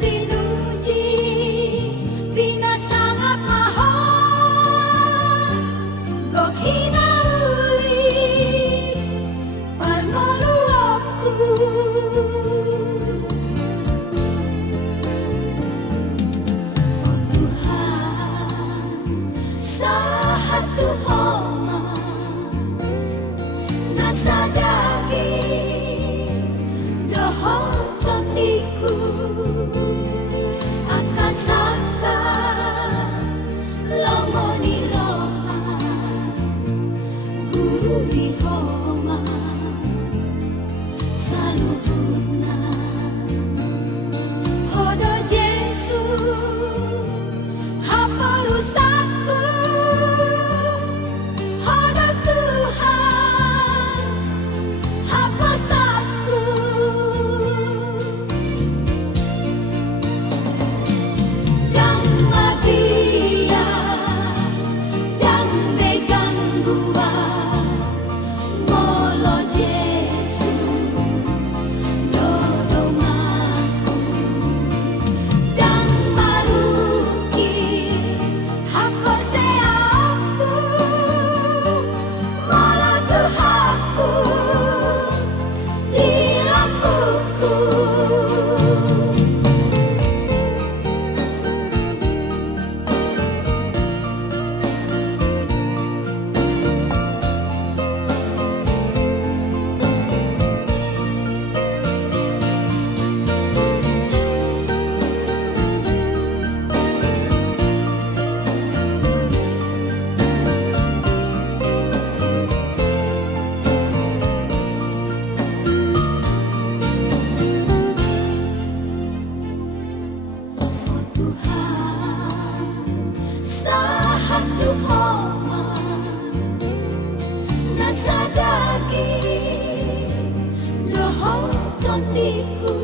pinuji Bina sangat maha Gok hina uli Parngoluopku Oh Tuhan Sahatu homa Nasa daging Dohong tondiku Akasaka Lomoni roha Guru dihoma Saluhuna Hodo Yesus Haparusaku Hodo Tuhan Hapasaku Dang mabia Dang begang gua Molo Yesus Dodong aku Dang maruki Haporse aku Molo Tuhanku Di lampuku Tuhan Sahatu homa Nasa daging Dohong tondiku